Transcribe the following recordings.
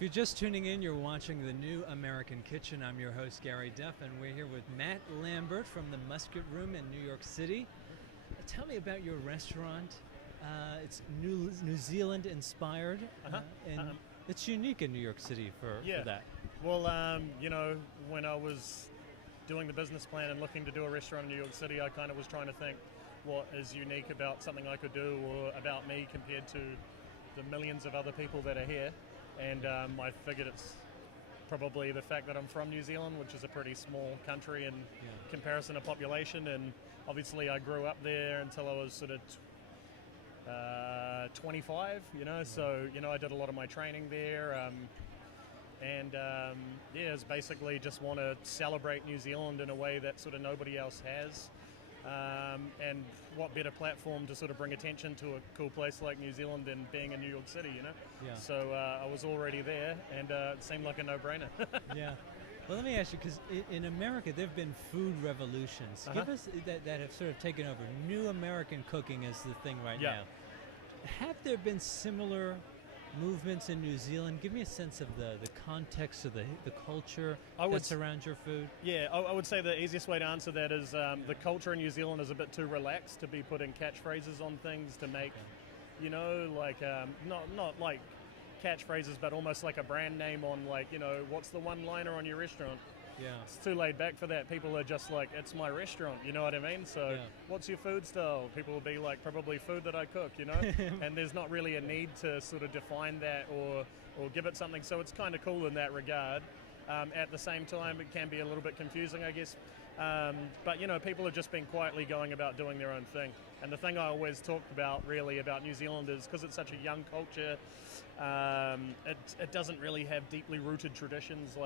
If you're just tuning in, you're watching The New American Kitchen. I'm your host, Gary Duff, and we're here with Matt Lambert from the Musket Room in New York City. Tell me about your restaurant. It's New Zealand inspired, and it's unique in New York City for that. Well, when I was doing the business plan and looking to do a restaurant in New York City, I kind of was trying to think what is unique about something I could do or about me compared to the millions of other people that are here. And I figured it's probably the fact that I'm from New Zealand, which is a pretty small country in comparison to population. And obviously I grew up there until I was sort of 25, so, I did a lot of my training there. It's basically just want to celebrate New Zealand in a way that sort of nobody else has. And what better platform to sort of bring attention to a cool place like New Zealand than being in New York City, Yeah. So I was already there, and it seemed like a no-brainer. Yeah. Well, let me ask you, because in America, there have been food revolutions. Give us that have sort of taken over. New American cooking is the thing right now. Have there been similar movements in New Zealand? Give me a sense of the context of the culture that surrounds your food. Yeah, I would say the easiest way to answer that is the culture in New Zealand is a bit too relaxed to be putting catchphrases on things to make, not like catchphrases, but almost like a brand name on what's the one-liner on your restaurant? Yeah. It's too laid back for that. People are just like, it's my restaurant, you know what I mean? So what's your food style? People will be like, probably food that I cook, and there's not really a need to sort of define that or give it something. So it's kind of cool in that regard. At the same time, it can be a little bit confusing, I guess. But people have just been quietly going about doing their own thing. And the thing I always talk about really about New Zealand is because it's such a young culture, it doesn't really have deeply rooted traditions.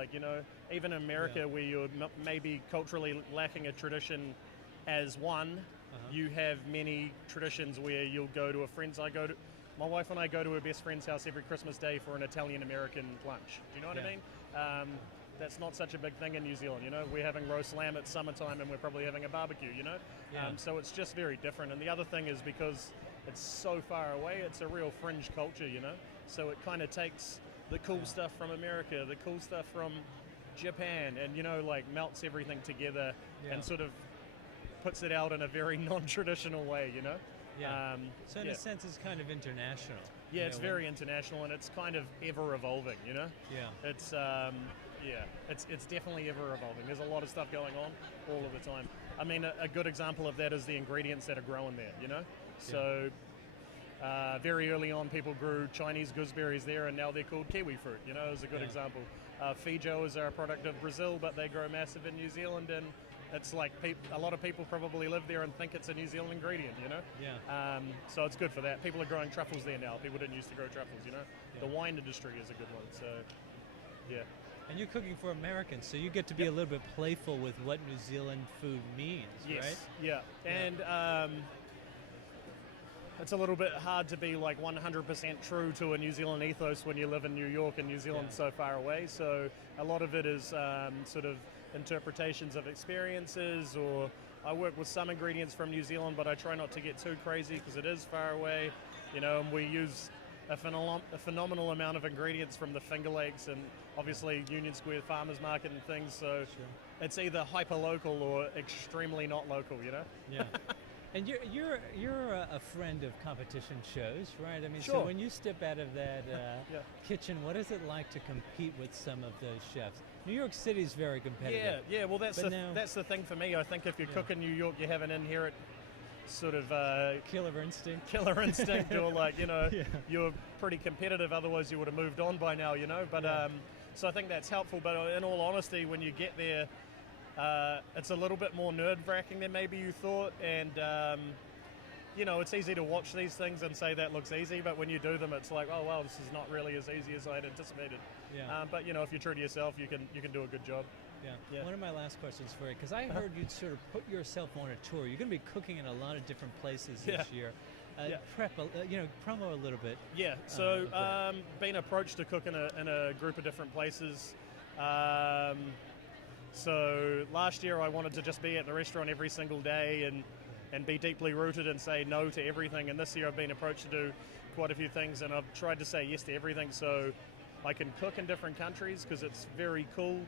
Even in America where you're maybe culturally lacking a tradition as one, you have many traditions where you'll go to a friend's. My wife and I go to her best friend's house every Christmas Day for an Italian-American lunch. Do you know what I mean? That's not such a big thing in New Zealand, We're having roast lamb at summertime and we're probably having a barbecue, So it's just very different. And the other thing is because it's so far away, it's a real fringe culture, So it kind of takes the cool stuff from America, the cool stuff from Japan, and, melts everything together and sort of puts it out in a very non-traditional way, Yeah. So in a sense, it's kind of international. Yeah, it's very international, and it's kind of ever evolving. Yeah. It's definitely ever evolving. There's a lot of stuff going on all of the time. I mean, a good example of that is the ingredients that are grown there. So very early on, people grew Chinese gooseberries there, and now they're called kiwi fruit. Is a good example. Feijoa is a product of Brazil, but they grow massive in New Zealand, and it's like a lot of people probably live there and think it's a New Zealand ingredient, Yeah. So it's good for that. People are growing truffles there now. People didn't used to grow truffles, The wine industry is a good one, so yeah. And you're cooking for Americans, so you get to be a little bit playful with what New Zealand food means, right? Yeah. And it's a little bit hard to be 100% true to a New Zealand ethos when you live in New York, and New Zealand's so far away. So a lot of it is sort of interpretations of experiences, or I work with some ingredients from New Zealand, but I try not to get too crazy because it is far away, and we use a phenomenal amount of ingredients from the Finger Lakes and obviously Union Square Farmers Market and things. So it's either hyper local or extremely not local, Yeah. And you're a friend of competition shows, right? I mean, Sure. So when you step out of that kitchen, what is it like to compete with some of those chefs? New York City is very competitive. Yeah. Well, that's the thing for me. I think if you cook in New York, you have an inherent sort of killer instinct, or you're pretty competitive. Otherwise, you would have moved on by now, But so I think that's helpful. But in all honesty, when you get there, it's a little bit more nerve-wracking than maybe you thought, and it's easy to watch these things and say that looks easy, but when you do them, it's like, oh wow, this is not really as easy as I had anticipated. Yeah. But if you're true to yourself, you can do a good job. Yeah. One of my last questions for you, because I heard you'd sort of put yourself on a tour. You're going to be cooking in a lot of different places this year. Promo a little bit. Yeah. So been approached to cook in a group of different places. So last year I wanted to just be at the restaurant every single day and be deeply rooted and say no to everything. And this year I've been approached to do quite a few things, and I've tried to say yes to everything. So I can cook in different countries because it's very cool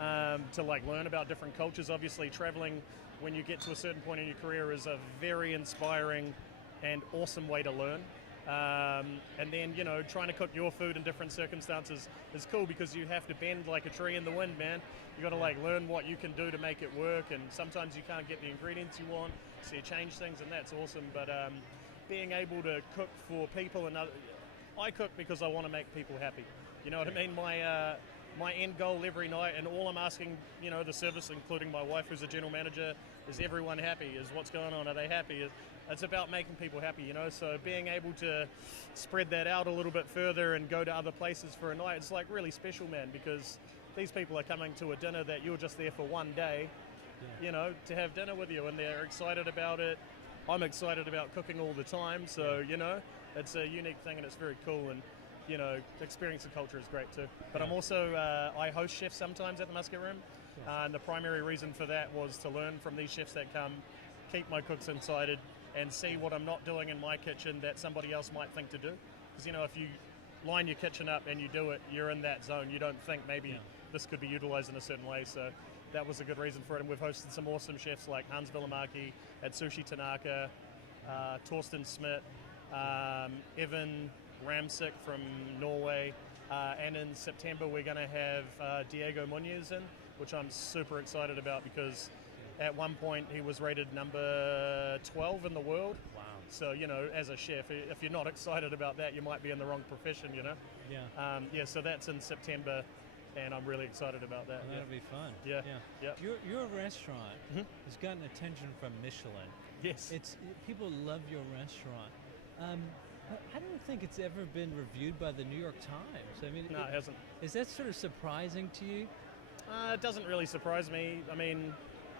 to like learn about different cultures. Obviously, traveling when you get to a certain point in your career is a very inspiring and awesome way to learn. And then, you know, trying to cook your food in different circumstances is cool because you have to bend like a tree in the wind, man. You got to like learn what you can do to make it work, and sometimes you can't get the ingredients you want, so you change things, and that's awesome. But being able to cook for people and I cook because I want to make people happy. You know what I mean? My end goal every night, and all I'm asking, you know, the service, including my wife, who's a general manager, is everyone happy? Is what's going on? Are they happy? It's about making people happy, you know. So being able to spread that out a little bit further and go to other places for a night, it's like really special, man, because these people are coming to a dinner that you're just there for one day, you know, to have dinner with you, and they're excited about it. I'm excited about cooking all the time, so, you know, it's a unique thing and it's very cool, and, you know, experiencing culture is great too. But I'm also, I host chefs sometimes at the Musket Room, and the primary reason for that was to learn from these chefs that come, keep my cooks excited, and see what I'm not doing in my kitchen that somebody else might think to do. Because, you know, if you line your kitchen up and you do it, you're in that zone. You don't think maybe this could be utilized in a certain way. So that was a good reason for it. And we've hosted some awesome chefs like Hans Villamaki at Sushi Tanaka, Torsten Smith, Evan Ramsik from Norway, and in September we're going to have Diego Munoz in, which I'm super excited about because at one point he was rated number 12 in the world. Wow. So, you know, as a chef, if you're not excited about that, you might be in the wrong profession, you know? So that's in September, and I'm really excited about that. Well, that'll be fun. Yeah. Your restaurant has gotten attention from Michelin. Yes. People love your restaurant. I don't think it's ever been reviewed by the New York Times. I mean, no, it hasn't. Is that sort of surprising to you? It doesn't really surprise me. I mean,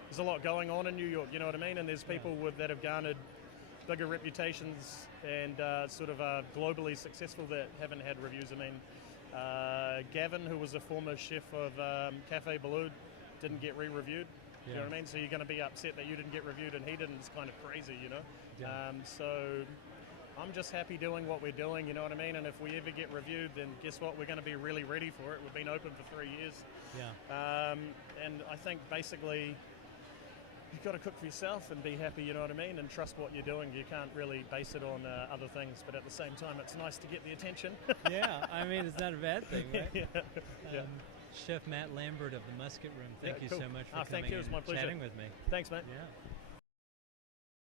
there's a lot going on in New York, you know what I mean? And there's people that have garnered bigger reputations and sort of globally successful that haven't had reviews. I mean, Gavin, who was a former chef of Cafe Baloo, didn't get re-reviewed. You know what I mean? So you're going to be upset that you didn't get reviewed and he didn't. It's kind of crazy, you know? So I'm just happy doing what we're doing, you know what I mean? And if we ever get reviewed, then guess what? We're going to be really ready for it. We've been open for 3 years. And I think basically you've got to cook for yourself and be happy, you know what I mean? And trust what you're doing. You can't really base it on other things, but at the same time, it's nice to get the attention. I mean, it's not a bad thing, right? Yeah. Chef Matt Lambert of the Musket Room, thank you so much for coming thank you. It was my pleasure. Chatting with me. Thanks, mate. Yeah.